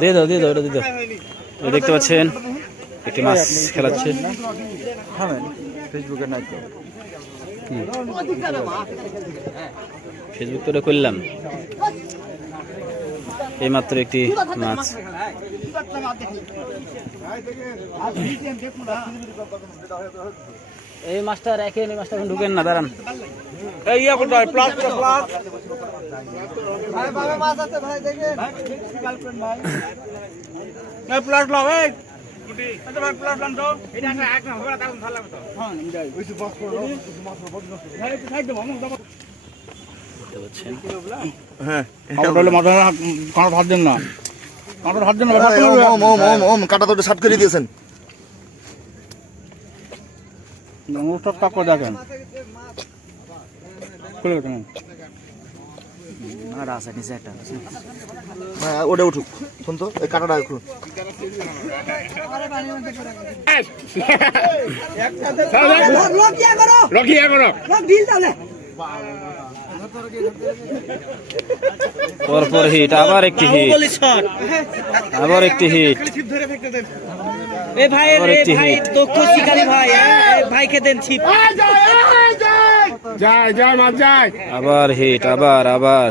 দিয়ে দাও দিয়ে দাও এটা দিয়ে দাও। দেখতে পাচ্ছেন একটি মাছ খেলাচ্ছে। ফেসবুকে নাই তো, ফেসবুক তো করলাম, এই মাত্র একটি মাছ। এই মাছটা রেখেন, এই মাছটা এখন ঢুকেন না, দাঁড়ান। কাটা তো শার্ট করে দিয়েছেন। দেখেন ওটা উঠুক, শুন তো এই কাটাটা উঠুক। পরপর হিট, আবার একটি হিট, আবার একটি হিট, আবার একটি হিট। আবার হিট, আবার আবার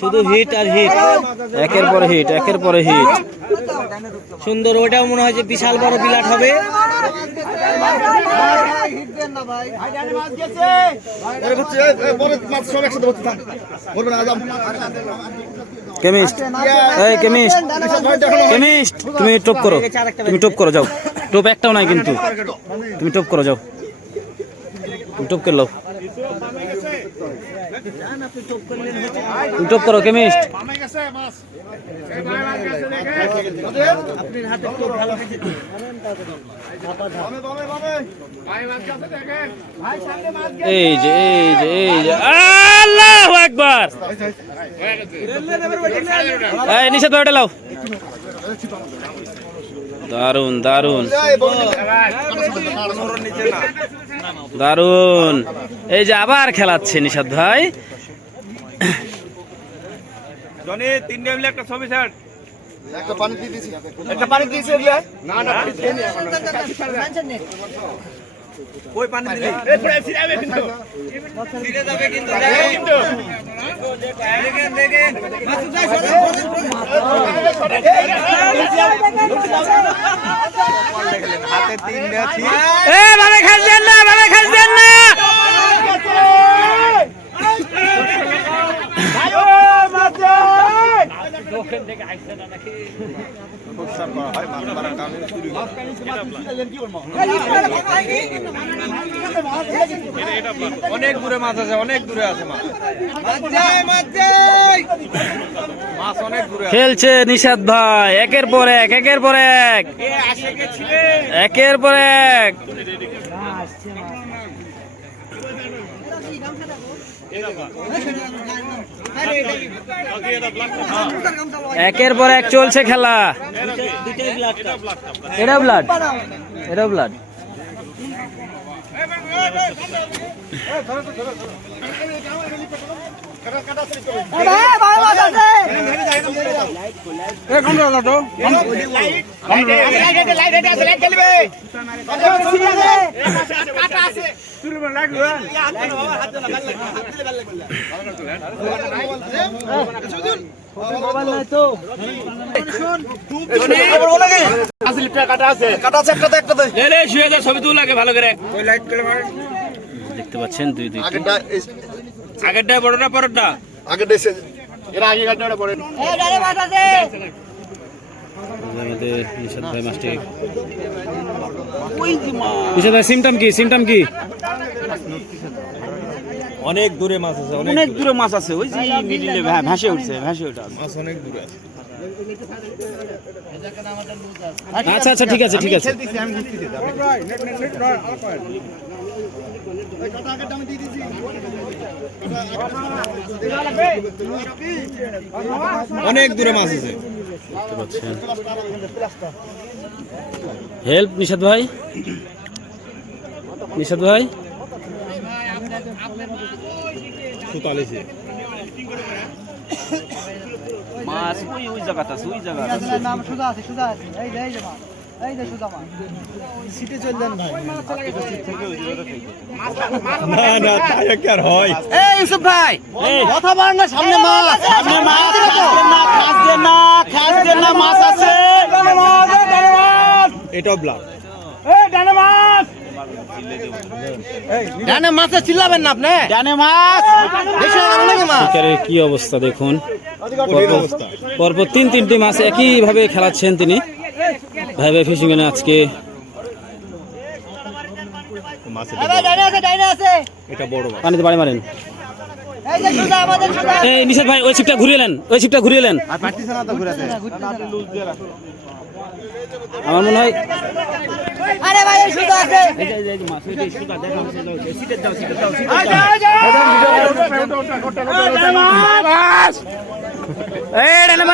শুধু হিট আর হিট, একের পরে হিট, একের পরে হিট। সুন্দর, ওটাও মনে হয় যে বিশাল বড় বিলাট হবে। কেমিস্ট, এই কেমিস্ট, কেমিস্ট তুমি টপ করো, তুমি টপ করো, যাও। টোপ একটাও নাই কিন্তু, তুমি টপ করো, যাও, তুমি টপ করে লাও, তুমি টপ করো কেমিস্ট। এই যে এই যে এই যে আল্লাহু আকবার। এই নিচে তো ওটা লাও। দারুন দারুন দারুন। এই যে আবার খেলাচ্ছে নিশাদ ভাই। জনি তিনটে মিলে একটা ছবি ছাড়। একটা পানি দিয়ে দিয়েছি, একটা পানি দিয়েছি না না ওই পানি দিলে এই পড়ে ফিরাবে কিন্তু ফিরে যাবে কিন্তু দেখেন দেখেন মাসুদ ভাই হাতে তিনটা ছিল। এ ভাবে খাচ্ছেন না, ভাবে খাচ্ছেন না। ভাইও মাঝে দোকান থেকে আইছে না নাকি প্রস্তাব করা হয় মাছ মারার কারণে শুরু হয়। অনেক দূরে মাছ আছে, অনেক দূরে আছে মাছ, মাছ অনেক দূরে খেলছে নিশাদ ভাই, একের পর এক, একের পর এক, একের পর এক। একের পর এক চলছে খেলা। এটা ব্লাড, এটা ব্লাড। দেখতে পাচ্ছেন দুই দুই আগেরটা বড় না পরেরটা? আগেরটা এরা আগে কাটটা পড়ে আমাদের নিশাদ ভাই মাছটি। নিশাদ ভাই সিমটাম কি, সিমটাম কি? অনেক দূরে মাছ আছে, অনেক দূরে মাছ আছে, ওই যে মিডিলে ভাসে উঠছে, ভাসে ওঠা মাছ অনেক দূরে আছে। আচ্ছা আচ্ছা ঠিক আছে ঠিক আছে। অনেক দূরে মাছ আছে, দেখতে পাচ্ছেন। হেল্প নিশাদ ভাই। নিশাদ ভাই মাছ ওই জায়গাটা আছে ওই জায়গাটা নাম সুজা আছে এই যে মাছ এই যে সুজা মাছ সিটে চললেন ভাই এই ইউসুফ ভাই কথা বল না সামনে মাছ খাস দেন না মাছ আছে এটাও ব্লাড ডানে মাছে চিল্লাবেন না আপনি ডানে মাছ বেশি হবে নাকি মাছ শিকারের কি অবস্থা দেখুন পরপর 3টি মাছ একইভাবে খেলাচ্ছেন তিনি ভাই ভাই ফিশিং এ আজকে এটা বড় মাছ পানিতে পানি মারেন এই যে সুজা আমাদের সুজা এই নিশাদ ভাই ওই ছিপটা ঘুরিয়ে নেন আর পারতিছ না তো ঘুরাতে আমার মনে হয় আরে ভাই এই সুজা আছে এই ডানে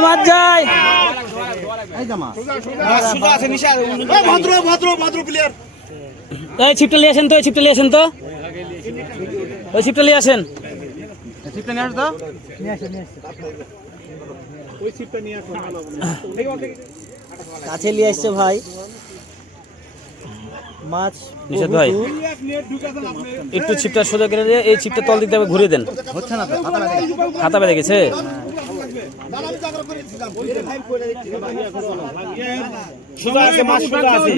মাছ যায় সুজা আছে নিশা ভদ্র প্লেয়ার এই ছিপটা নিয়ে আসেন তো ওই ছিপটা নিয়ে আসেন ছিপটা নিয়ে আসো কাছে নিয়ে আসছে ভাই মাছ নিশাদ ভাই একটু ছিপটা সোজা করে দিয়ে এই ছিপটা তল দিক দিয়ে ঘুরিয়ে দেন হচ্ছে না তো হাতা বেঁধে গেছে সুজা আছে মাছ সুজা আছে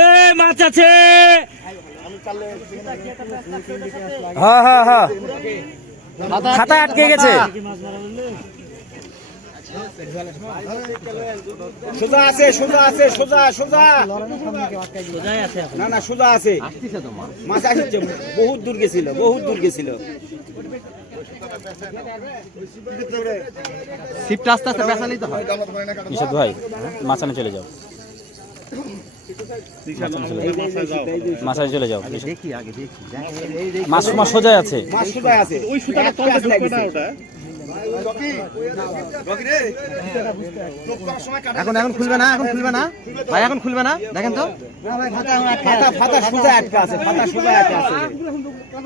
এই মাছ আছে হ্যাঁ খাতায় আটকে গেছে সুজা আছে না সুজা আছে মাছ আসছে বহুত দূর গেছিল ছিপটা আস্তে আস্তে বেসালেই তো হয় নিশাদ ভাই মাছানে চলে যাও মাছানে চলে যাও দেখি আগে দেখি মাছ সোজা আছে মাছ সুজা আছে ওই সুজাটা তলতে ঢুকবে না ওটা এখন খুলবে না ভাই এখন খুলবে না দেখেন তো ফাটা সুজা আটকা আছে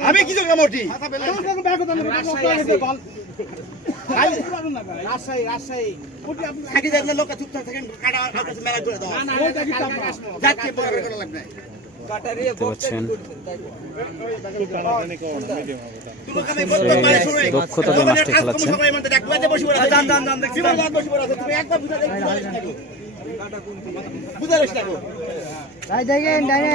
আমি কি জানি মোটি রাজশাহী থাকি যাবে লোক চুপচাপ থাকেন কাটা কাছে মেলা করে দাও যাচ্ছে পরে করা লাগবে দেখতে পাচ্ছেন দক্ষতা দিয়ে মাছটি খেলাচ্ছেন ভাই দেখেন ডাইনে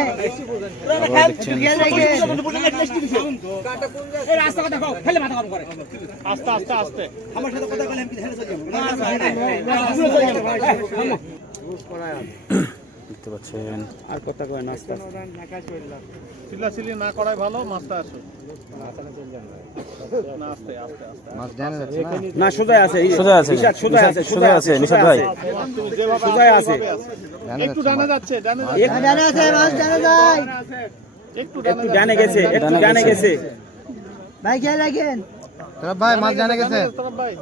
দেখতে পাচ্ছেন আর কথা কয় নাস্তা চিল্লাচিল্লি না করাই ভালো মাছটা আসো মাছ জানা যাচ্ছে না না সোজা আছে নিশাদ ভাই সোজা আছে একটু ডানা যাচ্ছে ডানে আছে মাছ ডানে যায় একটু ডানে গেছে ভাই খেয়াল রাখেন তোরা ভাই মাছ জানা গেছে ভাই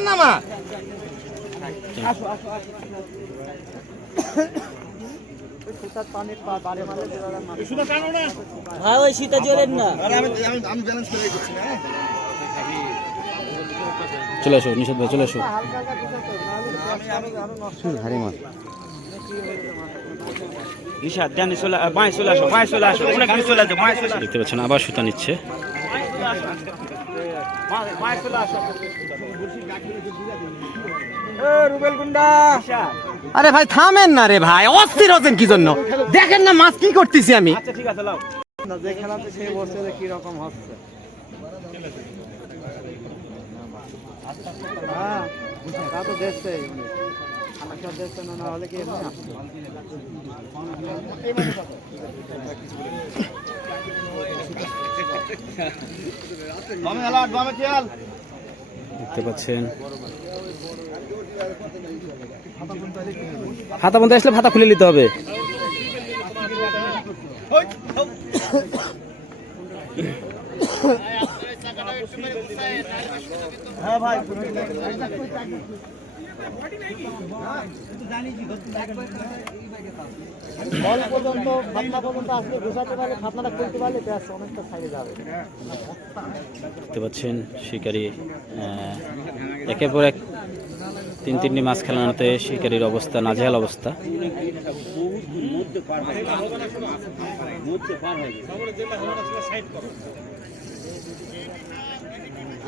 না মা ভাই ওই শীতে জোরেন না আমি ব্যালেন্স করে দিচ্ছি না চলে আসো নিশাদ ভাই চলে আসো ভারী মাছ নিশাদ জানি বাঁয়ে চলে আসো অনেক দূর চলে যাও বাঁয়ে চলে আসো দেখতে পাচ্ছেন আবার সুতা নিচ্ছে বাঁয়ে চলে আসো রুবেল গুন্ডা আরে ভাই থামেন না রে ভাই অস্থির হচ্ছেন কি জন্য দেখেন না মাছ কি করতেছি আমি আচ্ছা ঠিক আছে লাও যে খেলাতে সেই বছরে কি রকম হচ্ছে হ্যাঁ তা তো দেখছে আমাকে দেখছে না হলে কি বামে হালাট, বামে খেয়াল। দেখতে পাচ্ছেন হাতা বন্ধ আসলে হাতা খুলে নিতে হবে। হ্যাঁ ভাই বল পর্যন্ত খাতনা পর্যন্ত আসলে ঘোষাতে পারলে খাতনাটা করতে পারলে ব্যাস অনেকটা সাইডে যাবে। দেখতে পাচ্ছেন শিকারি একের পর এক তিনটি মাছ খেলানোতে শিকারির অবস্থা নাজেহাল অবস্থা।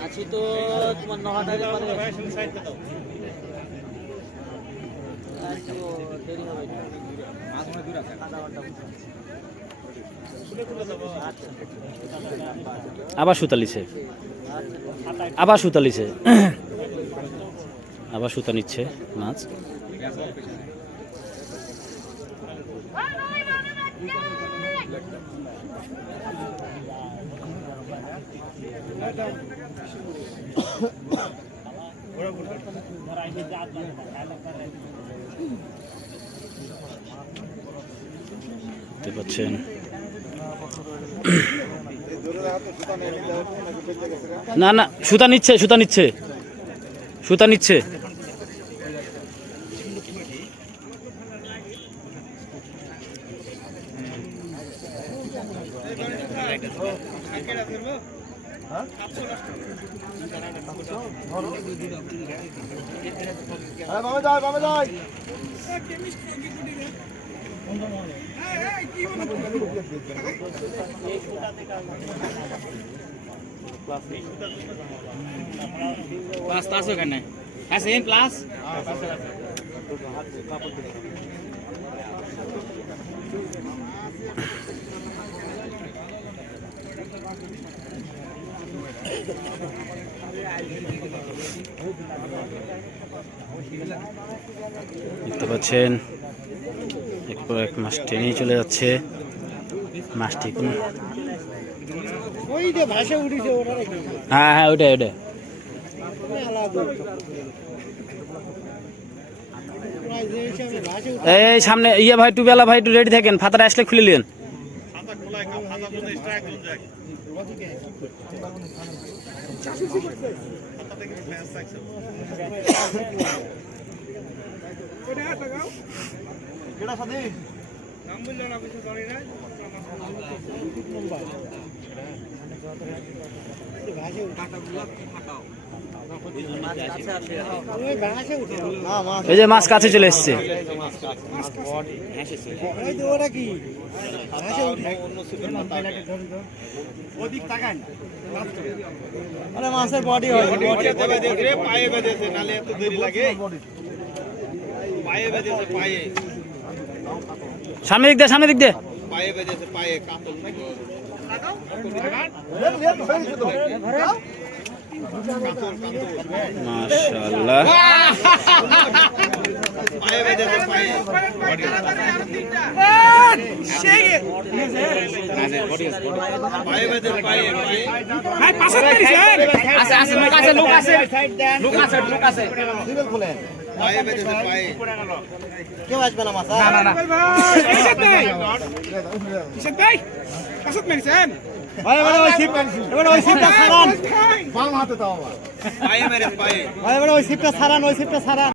আছি তো তোমার নহাটারে পারে দেরি হবে আবার সুতালিছে, আবার সুতালিছে, আবার সুতা নিচ্ছে মাছ। দেখতে পাচ্ছেন না না সুতা নিচ্ছে, সুতা নিচ্ছে, সুতা নিচ্ছে। বামে যাই, বামে যাই। প্লাস প্লাস ওখানে আছে প্লাস। দেখতে পাচ্ছেন একটু এক মাছ টেনেই চলে যাচ্ছে মাছটি। ওই যে ভাষা উঠেছে ওরা নাকি হ্যাঁ হ্যাঁ ওইটাই ওইটাই। এই সামনে ইয়ে ভাই টুবেলা ভাই একটু রেডি থাকেন, ফাতাটা আসলে খুলে নিন। এই যে মাছ কাছে চলে এসছে। মাছের বডি হয় পায়ে বেঁধেছে, নালে এত দেরি লাগে। পায়ে বেঁধেছে, পায়ে সামনে দিক দে, সামনে দিক দে। পায়ে বেঁধেছে, পায়ে কাতল নাকি? মাশাআল্লাহ পায়ে বেঁধেছে, পায়ে। পায়ে বেঁধেছে, পায়ে, পায়ে। পায়ে বেঁধেছে, পায়ে। কেউ আসবে না মাছ পায়ে মেরে, পায়ে। ওই সিপটা ছাড়ান, ওই সিপটা ছাড়ান।